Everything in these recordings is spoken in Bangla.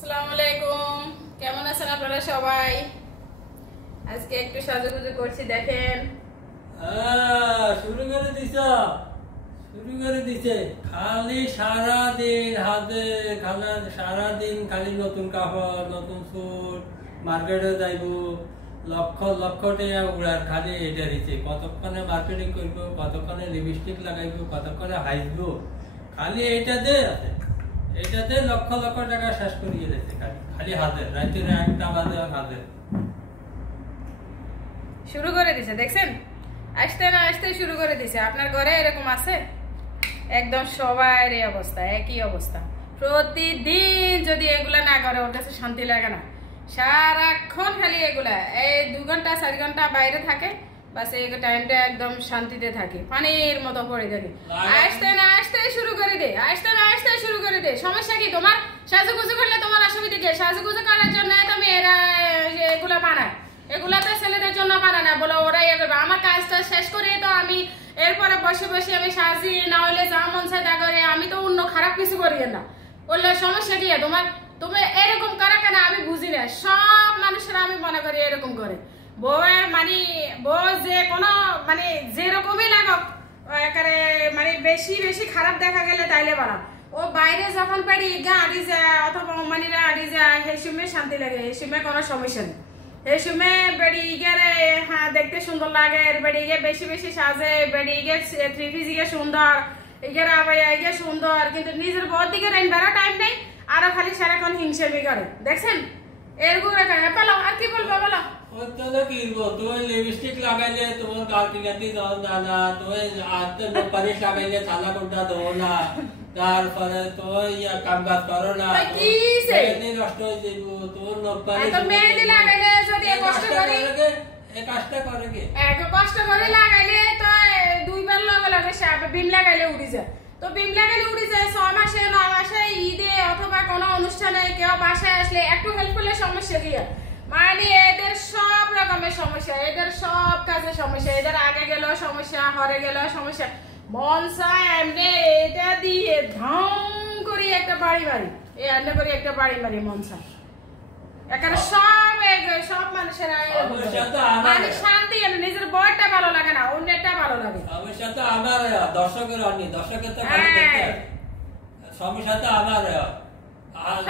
আসসালামু আলাইকুম, কেমন আছেন আপনারা সবাই? আজকে একটু সাজুগুজু করছি, দেখেন। শুরু করে দিছে খালি সারাদিন হাতে সারাদিন খালি নতুন কাপড় নতুন স্যুট মার্কেটে যাইব লক্ষ লক্ষ টাকা উড়ার খালি এটা দিচ্ছে। কতক্ষণে মার্কেটিং করব, কতক্ষণে লিপস্টিক লাগাইব, কতক্ষণে হাসবো, খালি এইটাতে লক্ষ লক্ষ টাকা শেষ করিয়ে দিচ্ছে। খালি হাতের রাতের একটা বাজে হাতের শুরু করে দিছে, দেখছেন? আসতে না আসতে শুরু করে দিছে। আপনার ঘরে এরকম আছে? একদম সবার এই অবস্থা, একই অবস্থা। প্রতিদিন যদি এগুলা না করে ওর কাছে শান্তি লাগে না। সারাক্ষণ খালি এগুলা, এই 2 ঘন্টা 4 ঘন্টা বাইরে থাকে, বাস এই টাইমটা একদম শান্তিতে থাকে, পানির মতো পড়ে থাকে। আসতে না আসতে শুরু করে দে, আসতে না আসতে শুরু করে দে। সমস্যা কি তোমার? সাজুগুজু করলে তোমার অসুবিধা কি? সাজুগুজু করার জন্য তো মেয়েরা এগুলা বানায়, এগুলা তো ছেলেদের জন্য বানায় না, বলো ওরাই ইয়ে করবে। আমার কাজটা শেষ করে তো আমি এরপরে বসে বসে আমি সাজি, না হলে যা মন চায় তা করে। আমি তো অন্য খারাপ কিছু করি না, বললে সমস্যা কি তোমার? তুমি এরকম করা কেন আমি বুঝি না। সব মানুষেরা আমি মনে করি এরকম করে। বউয়ের বউ যে কোনো যেরকমই লাগাক একেবারে বেশি বেশি খারাপ দেখা গেলে তাইলে বাড়াও। ও বাইরে যখন পারি গা আড়ি যায় অথবা অমানিরা আড়ি যায়, সেই সময় শান্তি লাগে, এই সময় কোনো সমস্যা নেই। এই সময় বেড়ি গেলে হ্যাঁ দেখতে সুন্দর লাগে, বেড়ি গিয়ে বেশি বেশি সাজে, বেড়ি গিয়ে 3 পিস গিয়ে সুন্দর, ইগেরা আবার ইয়ে সুন্দর, কিন্তু নিজের বউর দিকে বেড়া টাইম নেই, আরো খালি সারাক্ষণ হিংসেমি করে। দেখছেন এরকম পেলো। আর কি বলবো বলো? তুমি লিপস্টিক লাগাইলে তোমার গালটি দাও না, তুমি হাতে পালিশ লাগাইলে থালা কোনটা দাও না, তারপরে তুমি কাম কাজ করো না, নষ্ট হয়ে যাইব। তোমার মেহেদি লাগাইলে যদি কষ্ট করে কাজটা করে কি কষ্ট করে লাগাইলে তো 2 বার লগে বিম লাগাইলে উড়ি যায়। তো বিম লাগাইলে উড়ি যায় 6 মাসে 9 মাসে, ঈদে অথবা কোনো অনুষ্ঠানে কেউ বাসায় আসলে একটু হেল্প করলে সমস্যা কি? এদের সব রকমের সমস্যা, এদের সব কাজে সমস্যা, এদের আগে গেল সমস্যা, হরে গেল সমস্যা। মন চায় এমনি এটা দিয়ে ধাম করি একটা বাড়ি এমনি করে একটা বাড়ি মন চায়। এখানে সব মানুষের শান্তি, নিজের বয়টা ভালো লাগে না, অন্যটা ভালো লাগে। সমস্যা তো আমার দর্শকের অন্য দর্শকের তো সমস্যা তো আমার।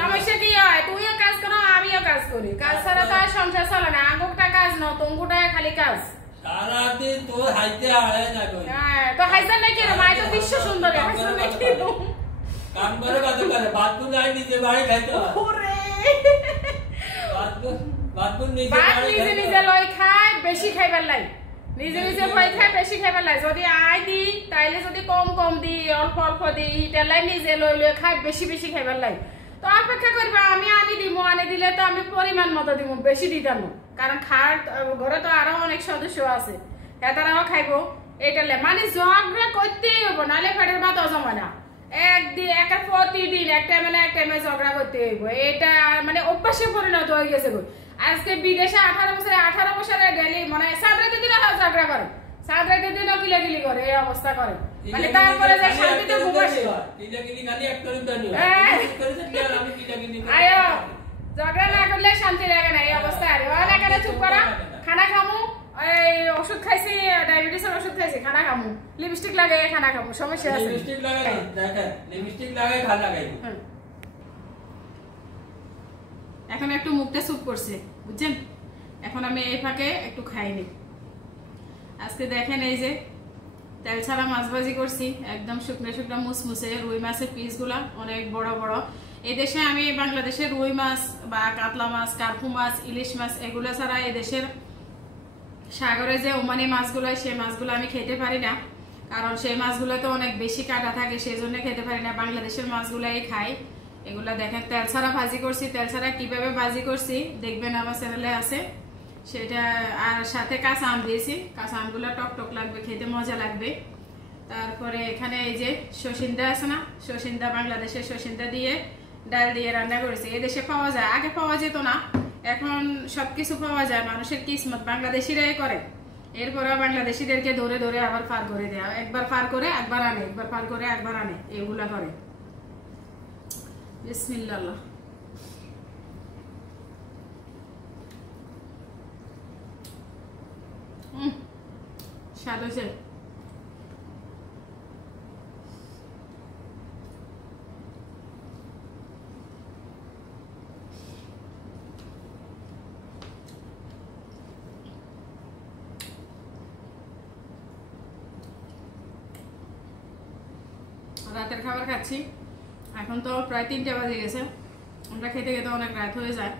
সমস্যা কি হয়? তুইও কাজ করো, আমিও কাজ করি, কাজ ছাড়া তো আর সংসার চলে না। আঙ্গুকটা কাজ ন, তঙ্গুটা খালি কাজ। সারাদিন তো হাইতে আয় না কই। হ্যাঁ তো হাইতে নাকি রে মাই তো বিশ্ব সুন্দরী, হাইতে নাকি কাম করে কত করে বাতগুন নাই নিজে বাড়ি খাইতে হয়। ওরে বাতগুন নিজে লই খায়, বেশি খাইবার লাই, নিজে ভয় খায়, বেশি খাইবার লাই। যদি আয় দি তাইলে যদি কম দি, অল্প অল্প দি, ইটালাই নিজে লই খায়, বেশি বেশি খাইবার লাই। তো অপেক্ষা করবা, আমি আনি দিলে তো আমি পরিমাণ মতো দিব, বেশি দিতাম না। কারণ খাওয়ার ঘরে তো আরো অনেক সদস্য আছে, তারাও খাইবো। এইটালে ঝগড়া করতেই হইব, নাহলে পেটের ভাত জমা না। প্রতিদিন এক টাইমে ঝগড়া করতে হইব। এটা অভ্যাসে পরিণত হয়ে গেছে। আজকে বিদেশে 18 বছরে ডেলি সাদরাতে দিনে ঝগড়া করে, সাদরাতে দিনও কিলাকিলি করে, এই অবস্থা করে। তারপরে যে শান্তিতে ঘুম আসে, ঝগড়া না করলে শান্তি লাগে না, এই অবস্থা। আর এখানে চুপ করা, খানা খামু, এই ওষুধ খাইছি, ডায়াবেটিসের ওষুধ খাইছি, খানা খামু, লিপস্টিক লাগাই খানা খামু, সমস্যা আছে। এখন একটু মুখটা চুপ করছে, বুঝছেন? এখন আমি এই ফাঁকে একটু খাইনি। আজকে দেখেন এই যে তেল ছাড়া মাছ ভাজি করছি, একদম শুকনো শুকনো মুসমুসে। রুই মাছের পিস গুলা অনেক বড় বড়। এই দেশে আমি বাংলাদেশের রুই মাছ বা কাতলা মাছ, কার্পু মাছ, ইলিশ মাছ এগুলো ছাড়া এই দেশের সাগরে যে ওমানি মাছগুলো, সেই মাছগুলো আমি খেতে পারি না। কারণ সেই মাছগুলো তো অনেক বেশি কাটা থাকে, সেই জন্য খেতে পারি না। বাংলাদেশের মাছগুলাই খাই। এগুলা দেখেন তেল ছাড়া ভাজি করছি। তেল ছাড়া কিভাবে ভাজি করছি দেখবেন আমার চ্যানেলে আছে সেটা। আর সাথে কাঁচা আম দিয়েছি, কাঁচা আমগুলো টক টক লাগবে, খেতে মজা লাগবে। তারপরে এখানে এই যে সসিন্দা আছে না, সসিন্দা, বাংলাদেশের সসিন্দা দিয়ে ডাল দিয়ে রান্না করেছি। এদেশে পাওয়া যায়, আগে পাওয়া যেত না, এখন সবকিছু পাওয়া যায়। মানুষের কিসমত, বাংলাদেশিরাই করে। এরপরে বাংলাদেশিদেরকে ধরে ধরে আবার পার করে দেওয়া, একবার পার করে একবার আনে, একবার পার করে একবার আনে, এগুলা করে। বিসমিল্লাহ। স্বাদ হয়েছে? রাতের খাবার খাচ্ছি, এখন তো প্রায় 3টা বাজে গেছে। আমরা খেতে খেতে অনেক রাত হয়ে যায়।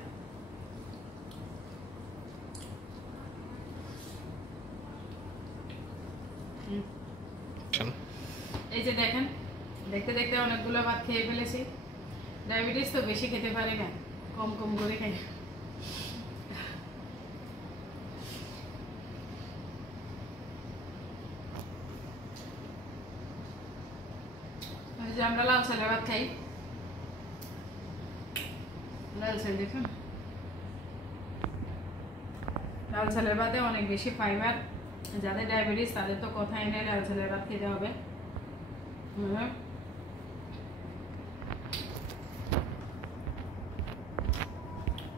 এই যে দেখেন, দেখতে দেখতে অনেকগুলো ভাত খেয়ে ফেলেছি। ডায়াবেটিস তো বেশি খেতে পারি না, কম কম করে খাই। যে আমরা লাল চালের ভাত খাই, লাল চাল দেখুন, লাল চালের ভাতে অনেক বেশি ফাইবার। যাদের ডায়াবেটিস তাদের তো কথাই নেই, লাল চালের ভাত খেতে হবে।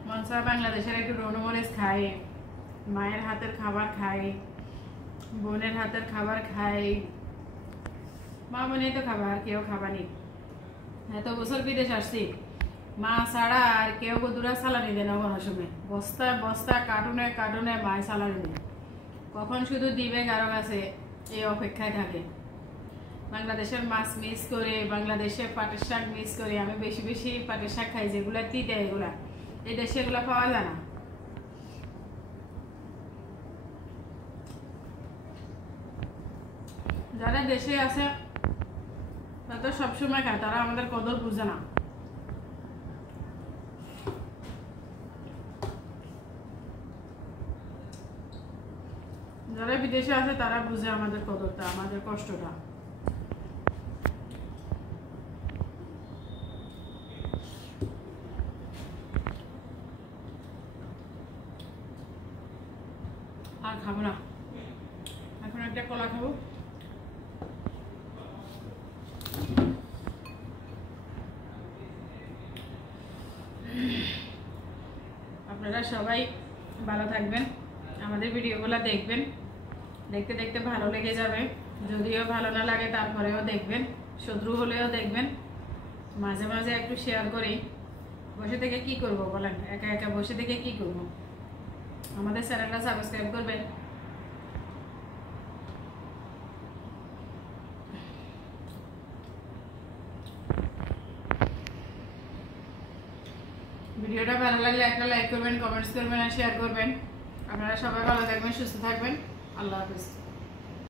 মনসা বাংলাদেশের একটু রোনমরিচ খাই, মায়ের হাতের খাবার খাই, বোনের হাতের খাবার খাই। মা বোনেই তো খাবার, কেউ খাবানি। এত বছর বিদেশ আসছি, মা ছাড়া আর কেউ বধুরা সালানি দেয় না কোনো সময়। বস্তা বস্তা কার্টুনে কার্টুনে মায় সালানি দেয়, কখন শুধু দিবে কারো কাছে এই অপেক্ষায় থাকে। বাংলাদেশের মাছ মিস করে, বাংলাদেশের পাটের শাক মিস করে। আমি বেশি বেশি পাটের শাক খাই, যেগুলা তিতে, এগুলা এই দেশে এগুলা পাওয়া যায় না। যারা দেশে আছে তারা তো সবসময় খায়, তারা আমাদের কদর বুঝে না। যারা বিদেশে আছে তারা বুঝে আমাদের কদরটা, আমাদের কষ্টটা। আর খাবো না, এখন একটা কলা খাবো। আপনারা সবাই ভালো থাকবেন, আমাদের ভিডিওগুলো দেখবেন, দেখতে দেখতে ভালো লেগে যাবে। যদিও ভালো না লাগে তারপরেও দেখবেন, শত্রু হলেও দেখবেন। মাঝে মাঝে একটু শেয়ার করি। বসে থেকে কি করব বলেন, একা একা বসে থেকে কি করব? আমাদের চ্যানেলটা সাবস্ক্রাইব করবেন। ভিডিওটা ভালো লাগলে একটা লাইক করবেন, কমেন্টস করবেন আর শেয়ার করবেন। আপনারা সবাই ভালো থাকবেন, সুস্থ থাকবেন। আল্লাহ হাফেজ।